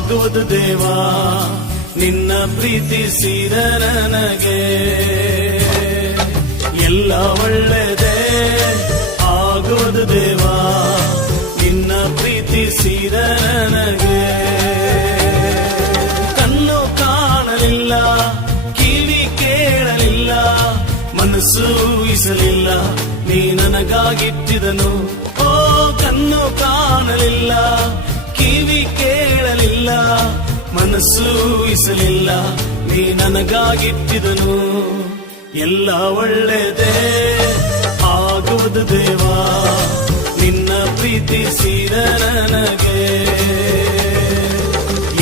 ಆಗೋದು ದೇವಾ, ನಿನ್ನ ಪ್ರೀತಿಸಿದ ನನಗೆ. ಎಲ್ಲ ಒಳ್ಳೆದೆ ಆಗೋದು ದೇವಾ, ನಿನ್ನ ಪ್ರೀತಿಸಿದ ನನಗೆ. ಕಣ್ಣು ಕಾಣಲಿಲ್ಲ, ಕಿವಿ ಕೇಳಲಿಲ್ಲ, ಮನಸ್ಸು ಇಸಲಿಲ್ಲ ನೀ ನನಗಾಗಿಟ್ಟಿದನು. ಓ, ಕಣ್ಣು ಕಾಣಲಿಲ್ಲ, ಕಿವಿ ಕೇಳಲಿಲ್ಲ ಮನಸ್ಸು ಇಸಲಿಲ್ಲ, ನೀ ನನಗಾಗಿಟ್ಟಿದನು. ಎಲ್ಲ ಒಳ್ಳೆದೇ ಆಗುವುದು ದೇವಾ, ನಿನ್ನ ಪ್ರೀತಿಸಿದ ನನಗೆ.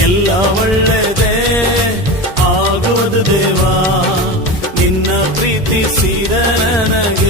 ಎಲ್ಲ ಒಳ್ಳೆದೇ ಆಗುವುದು ದೇವಾ, ನಿನ್ನ ಪ್ರೀತಿಸಿದ ನನಗೆ.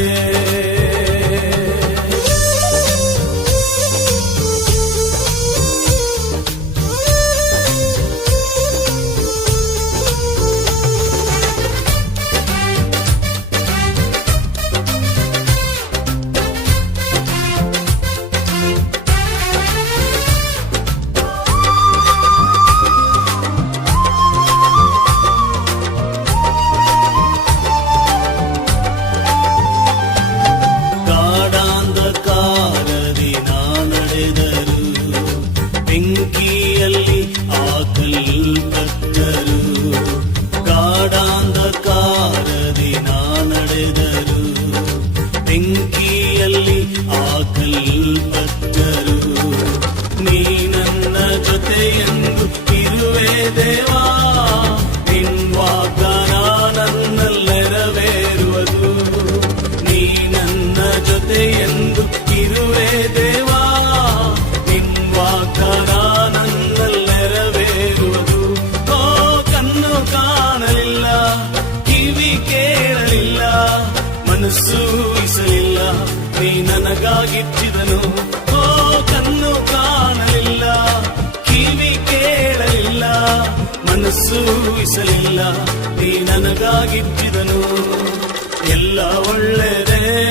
ದೇವಾ, ನಿನ್ ವಾಗ್ದಾನ ನನ್ನಲ್ಲೆರವೇರುವುದು. ನೀ ನನ್ನ ಜೊತೆಯೆಂದು ಇರುವೆ ದೇವಾ, ನಿನ್ ವಾಗ್ದಾನ ನನ್ನಲ್ಲೆರವೇರುವುದು. ಓ, ಕಣ್ಣು ಕಾಣಲಿಲ್ಲ, ಕಿವಿ ಕೇಳಲಿಲ್ಲ, ಮನಸ್ಸು ಊಹಿಸಲಿಲ್ಲ ನೀ ನನಗಾಗಿಟ್ಟಿದನು ಮನಸ್ಸು ಇಸಲಿಲ್ಲ ನೀ ನನಗಾಗಿದ್ದಿದನು. ಎಲ್ಲ ಒಳ್ಳೆದೇ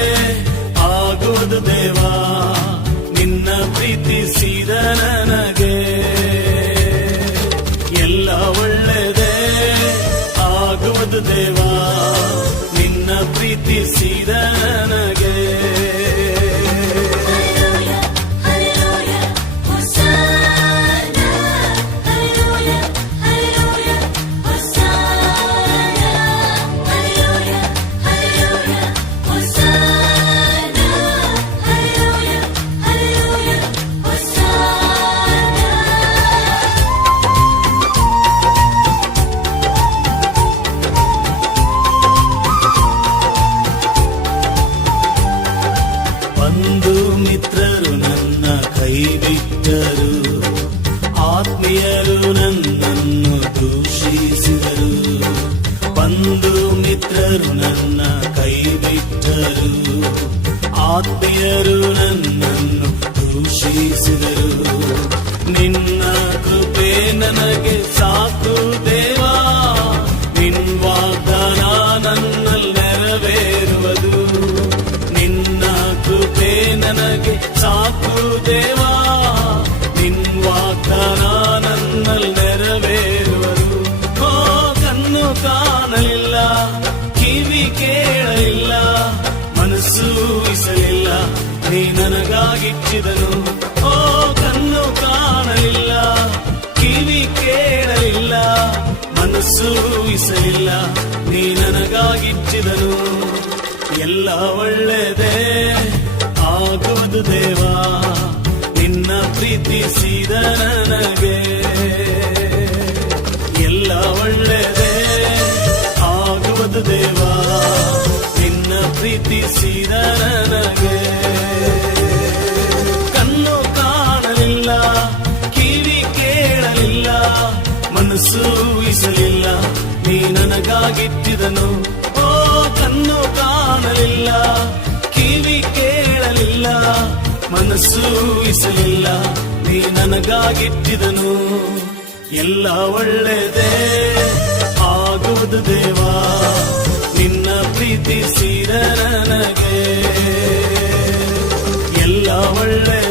ಆಗೋದು ದೇವಾ. ನಿನ್ನ ಪ್ರೀತಿಸಿದ ನನಗೆ. ಎಲ್ಲ ಒಳ್ಳೆದೇ ಆಗೋದು ದೇವಾ. ನಿನ್ನ ಪ್ರೀತಿಸಿದ ನನಗೆ ಬಿಟ್ಟರು ಆತ್ಮೀಯರು ನನ್ನನ್ನು ದೂಷಿಸಿದರು. ಬಂಧು ಮಿತ್ರರು ನನ್ನ ಕೈ ಬಿಟ್ಟರು ಆತ್ಮೀಯರು ನನ್ನನ್ನು ದೂಷಿಸಿದರು. ನಿನ್ನ ಕೃಪೆ ನನಗೆ ಸಾಕು. ಊಹಿಸಲಿಲ್ಲ. ನೀ ನನಗಾಗಿಟ್ಟಿದನು. ಓ, ಕಣ್ಣು ಕಾಣಲಿಲ್ಲ. ಕಿವಿ ಕೇಳಲಿಲ್ಲ. ಮನಸ್ಸು ಊಹಿಸಲಿಲ್ಲ ನೀ ನನಗಾಗಿಟ್ಟಿದನು. ಎಲ್ಲ ಒಳ್ಳೆದೇ ಆಗುವುದು ದೇವಾ. ನಿನ್ನ ಪ್ರೀತಿಸಿದ ನನಗೆ ಪ್ರೀತಿಸಿದ ನನಗೆ. ಕಣ್ಣು ಕಾಣಲಿಲ್ಲ, ಕಿವಿ ಕೇಳಲಿಲ್ಲ, ಮನಸ್ಸು ಊಹಿಸಲಿಲ್ಲ ನೀ ಓ, ಕಣ್ಣು ಕಾಣಲಿಲ್ಲ, ಕಿವಿ ಕೇಳಲಿಲ್ಲ, ಮನಸ್ಸು ಊಹಿಸಲಿಲ್ಲ ನೀ ಎಲ್ಲ ಒಳ್ಳೆದೇ ಪ್ರೀತಿಸಿದ ನನಗೆ. ಎಲ್ಲ ಒಳ್ಳೆ